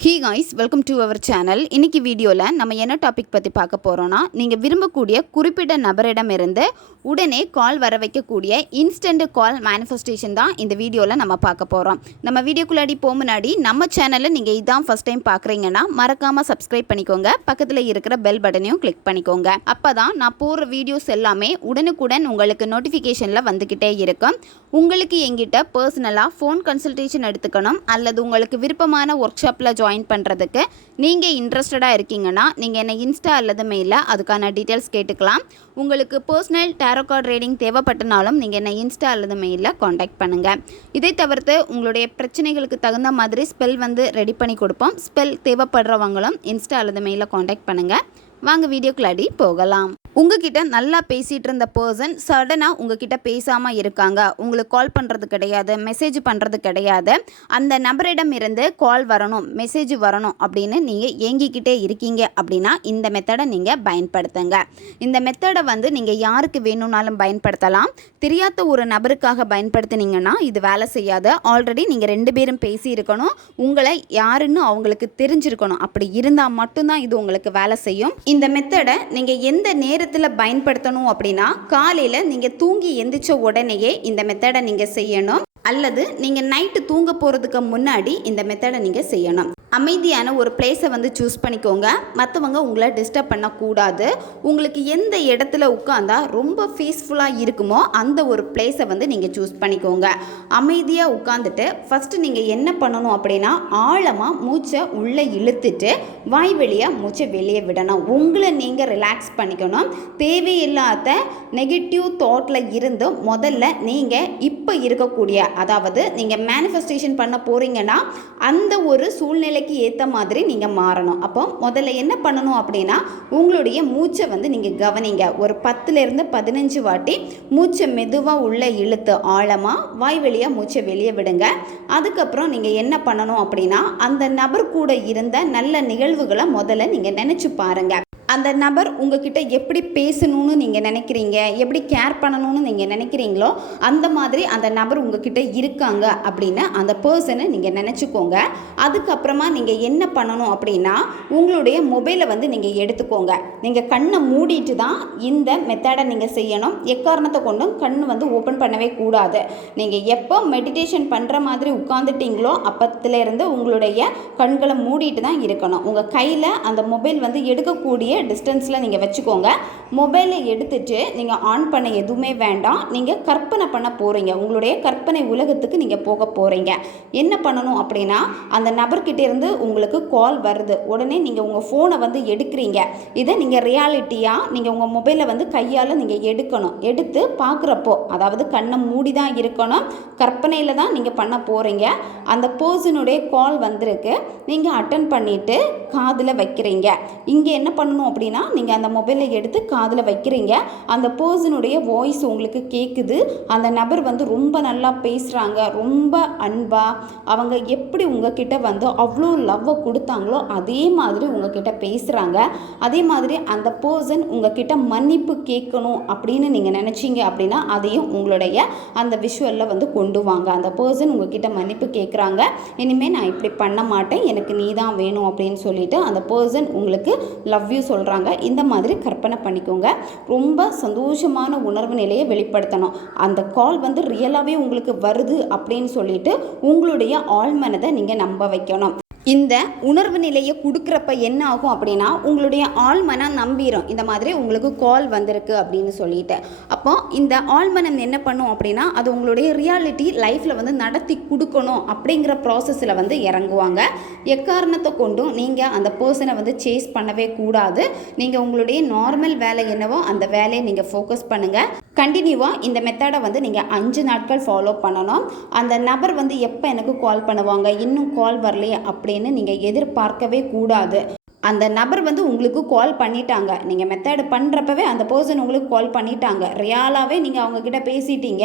Hi guys welcome to our channel இன்றைக்கி வீடியோவில் நம்ம என்ன டாபிக் பற்றி பார்க்க போகிறோன்னா நீங்கள் விரும்பக்கூடிய குறிப்பிட்ட நபரிடமிருந்து உடனே கால் வர வைக்கக்கூடிய இன்ஸ்டன்ட் கால் மேனிஃபெஸ்டேஷன் தான் இந்த வீடியோவில் நம்ம பார்க்க போகிறோம் நம்ம வீடியோக்குள்ளாடி போக முன்னாடி நம்ம சேனலில் நீங்கள் இதான் ஃபஸ்ட் டைம் பார்க்குறீங்கன்னா மறக்காமல் சப்ஸ்கிரைப் பண்ணிக்கோங்க. பக்கத்தில் இருக்கிற பெல் பட்டனையும் கிளிக் பண்ணிக்கோங்க. அப்போ தான் நான் போடுற வீடியோஸ் எல்லாமே உடனுக்குடன் உங்களுக்கு நோட்டிஃபிகேஷனில் வந்துக்கிட்டே இருக்கும். உங்களுக்கு எங்கிட்ட பர்சனலாக ஃபோன் கன்சல்டேஷன் எடுத்துக்கணும் அல்லது உங்களுக்கு விருப்பமான ஒர்க் ஷாப்பில் ஜாயின் பண்ணுறதுக்கு நீங்கள் இன்ட்ரெஸ்டடாக இருக்கீங்கன்னா நீங்கள் என்னை இன்ஸ்டா அல்லது மெயிலில் அதுக்கான டீட்டெயில்ஸ் கேட்டுக்கலாம். உங்களுக்கு பர்சனல் டேரோ கார்டு ரீடிங் தேவைப்பட்டனாலும் நீங்கள் என்னை இன்ஸ்டா அல்லது மெயிலில் காண்டாக்ட் பண்ணுங்கள் இதை தவிர்த்து உங்களுடைய பிரச்சனைகளுக்கு தகுந்த மாதிரி ஸ்பெல் வந்து ரெடி பண்ணி கொடுப்போம். ஸ்பெல் தேவைப்படுறவங்களும் இன்ஸ்டா அல்லது மெயிலில் காண்டாக்ட் பண்ணுங்கள் வாங்க வீடியோக்குள்ளாடி போகலாம். உங்ககிட்ட நல்லா பேசிகிட்டு இருந்த பர்சன் சடனாக உங்ககிட்ட பேசாமல் இருக்காங்க. உங்களுக்கு கால் பண்ணுறது கிடையாது மெசேஜ் பண்ணுறது கிடையாது. அந்த நபரிடம் இருந்து கால் வரணும் மெசேஜ் வரணும் அப்படின்னு நீங்கள் ஏங்கிக்கிட்டே இருக்கீங்க அப்படின்னா இந்த மெத்தடை நீங்கள் பயன்படுத்துங்க. இந்த மெத்தடை வந்து நீங்கள் யாருக்கு வேணும்னாலும் பயன்படுத்தலாம். தெரியாத ஒரு நபருக்காக பயன்படுத்தினீங்கன்னா இது வேலை செய்யாது. ஆல்ரெடி நீங்கள் ரெண்டு பேரும் பேசியிருக்கணும். உங்களை யாருன்னு அவங்களுக்கு தெரிஞ்சிருக்கணும். அப்படி இருந்தால் மட்டும்தான் இது உங்களுக்கு வேலை செய்யும். இந்த மெத்தடை நீங்கள் எந்த நேரத்தில் பயன்படுத்தணும் அப்படின்னா காலையில் நீங்கள் தூங்கி எந்திரிச்ச உடனேயே இந்த மெத்தடை நீங்கள் செய்யணும். அல்லது நீங்கள் நைட்டு தூங்க போகிறதுக்கு முன்னாடி இந்த மெத்தடை நீங்கள் செய்யணும். அமைதியான ஒரு பிளேஸை வந்து சூஸ் பண்ணிக்கோங்க. மற்றவங்க உங்களை டிஸ்டர்ப் பண்ணக்கூடாது. உங்களுக்கு எந்த இடத்துல உட்காந்தா ரொம்ப பீஸ்ஃபுல்லாக இருக்குமோ அந்த ஒரு பிளேஸை வந்து நீங்கள் சூஸ் பண்ணிக்கோங்க. அமைதியாக உட்காந்துட்டு ஃபஸ்ட்டு நீங்கள் என்ன பண்ணணும் அப்படின்னா ஆழமாக மூச்சை உள்ளே இழுத்துட்டு வாய் வெளியாக மூச்சை வெளியே விடணும். உங்களை நீங்கள் ரிலாக்ஸ் பண்ணிக்கணும். தேவையில்லாத நெகட்டிவ் தாட்டில் இருந்து முதல்ல நீங்கள் இப்போ இருக்கக்கூடிய அதாவது நீங்கள் மேனிஃபெஸ்டேஷன் பண்ண போகிறீங்கன்னா அந்த ஒரு சூழ்நிலைக்கு ஏற்ற மாதிரி நீங்கள் மாறணும். அப்போ முதல்ல என்ன பண்ணணும் அப்படின்னா உங்களுடைய மூச்சை வந்து நீங்கள் கவனிங்க. ஒரு பத்துலேருந்து பதினஞ்சு வாட்டி மூச்சை மெதுவாக உள்ளே இழுத்து ஆழமாக வாய் வழியாக மூச்சை வெளியே விடுங்க. அதுக்கப்புறம் நீங்கள் என்ன பண்ணணும் அப்படின்னா அந்த நபர் கூட இருந்த நல்ல நிகழ்வுகளை முதல்ல நீங்கள் நினச்சி பாருங்கள் அந்த நபர் உங்ககிட்ட எப்படி பேசணும்னு நீங்கள் நினைக்கிறீங்க? எப்படி கேர் பண்ணணும்னு நீங்கள் நினைக்கிறீங்களோ அந்த மாதிரி அந்த நபர் உங்ககிட்ட இருக்காங்க அப்படின்னு அந்த பர்சனை நீங்கள் நினச்சிக்கோங்க. அதுக்கப்புறமா நீங்கள் என்ன பண்ணணும் அப்படின்னா உங்களுடைய மொபைலை வந்து நீங்கள் எடுத்துக்கோங்க. நீங்கள் கண்ணை மூடிட்டு தான் இந்த மெத்தடை நீங்கள் செய்யணும். எக்காரணத்தை கொண்டும் கண் வந்து ஓப்பன் பண்ணவே கூடாது. நீங்கள் எப்போ மெடிடேஷன் பண்ணுற மாதிரி உட்காந்துட்டீங்களோ அப்பத்துலேருந்து உங்களுடைய கண்களை மூடிட்டு தான் இருக்கணும். உங்கள் கையில் அந்த மொபைல் வந்து எடுக்கக்கூடிய டிஸ்டன்ஸில் நீங்கள் வச்சுக்கோங்க. மொபைலை எடுத்துட்டு நீங்கள் ஆன் பண்ண எதுவுமே வேண்டாம். நீங்கள் கற்பனை பண்ண போகிறீங்க உங்களுடைய கற்பனை உலகத்துக்கு நீங்கள் போக போகிறீங்க என்ன பண்ணணும் அப்படின்னா அந்த நபர்கிட்டேருந்து உங்களுக்கு கால் வருது. உடனே நீங்கள் உங்கள் ஃபோனை வந்து எடுக்கிறீங்க. இதை நீங்கள் ரியாலிட்டியாக நீங்கள் உங்கள் மொபைலை வந்து கையால் நீங்கள் எடுக்கணும். எடுத்து பார்க்குறப்போ அதாவது கண்ணை மூடி தான் இருக்கணும். கற்பனையில் தான் நீங்கள் பண்ண போகிறீங்க அந்த பர்சனுடைய கால் வந்திருக்கு. நீங்கள் அட்டன் பண்ணிவிட்டு காதில் வைக்கிறீங்க. இங்கே என்ன பண்ணணும் அப்படின்னா நீங்கள் அந்த மொபைலை எடுத்து காதில் வைக்கிறீங்க. அந்த பர்சனுடைய வாய்ஸ் உங்களுக்கு கேட்குது அந்த நபர் வந்து ரொம்ப நல்லா பேசுகிறாங்க ரொம்ப அன்பாக அவங்க எப்படி உங்ககிட்ட வந்து அவ்வளோ லவ்வை கொடுத்தாங்களோ அதே மாதிரி உங்ககிட்ட பேசுகிறாங்க அதே மாதிரி அந்த பர்சன் உங்ககிட்ட மன்னிப்பு கேட்கணும் அப்படின்னு நீங்கள் நினச்சிங்க அப்படின்னா அதையும் உங்களுடைய அந்த விஷுவலில் வந்து கொண்டு வாங்க. அந்த பர்சன் உங்ககிட்ட மன்னிப்பு கேட்குறாங்க இனிமேல் நான் இப்படி பண்ண மாட்டேன். எனக்கு நீ தான் வேணும் அப்படின்னு சொல்லிட்டு அந்த பர்சன் உங்களுக்கு லவ் யூ சொல்கிறாங்க இந்த மாதிரி கற்பனை பண்ணிக்கோங்க. ரொம்ப சந்தோஷமான உணர்வு நிலையை வெளிப்படுத்தணும். அந்த கால் வந்து ரியலாகவே உங்களுக்கு வருது அப்படின்னு சொல்லிட்டு உங்களுடைய ஆழ்மனதை நீங்கள் நம்ப வைக்கணும். இந்த உணர்வு நிலையை கொடுக்குறப்ப என்ன ஆகும் அப்படின்னா உங்களுடைய ஆழ்மனம் நம்பிடும் இந்த மாதிரி உங்களுக்கு கால் வந்திருக்கு அப்படின்னு சொல்லிட்டு. அப்போ இந்த ஆழ்மனம் என்ன பண்ணும் அப்படின்னா அது உங்களுடைய ரியாலிட்டி லைஃப்பில் வந்து நடத்தி கொடுக்கணும் அப்படிங்கிற ப்ராசஸில் வந்து இறங்குவாங்க. எக்காரணத்தை கொண்டும் நீங்கள் அந்த பர்சனை வந்து சேஸ் பண்ணவே கூடாது. நீங்கள் உங்களுடைய நார்மல் வேலை என்னவோ அந்த வேலையை நீங்கள் ஃபோக்கஸ் பண்ணுங்கள் கண்டினியூவாக இந்த மெத்தடை வந்து நீங்கள் அஞ்சு நாட்கள் ஃபாலோ பண்ணணும். அந்த நபர் வந்து எப்போ எனக்கு கால் பண்ணுவாங்க இன்னும் கால் வரலையே அப்படின்னு நீங்கள் எதிர்பார்க்கவே கூடாது. அந்த நபர் வந்து உங்களுக்கு கால் பண்ணிட்டாங்க. நீங்கள் மெத்தேடு பண்ணுறப்பவே அந்த பர்சன் உங்களுக்கு கால் பண்ணிட்டாங்க. ரியாலாகவே நீங்கள் அவங்கக்கிட்ட பேசிட்டீங்க.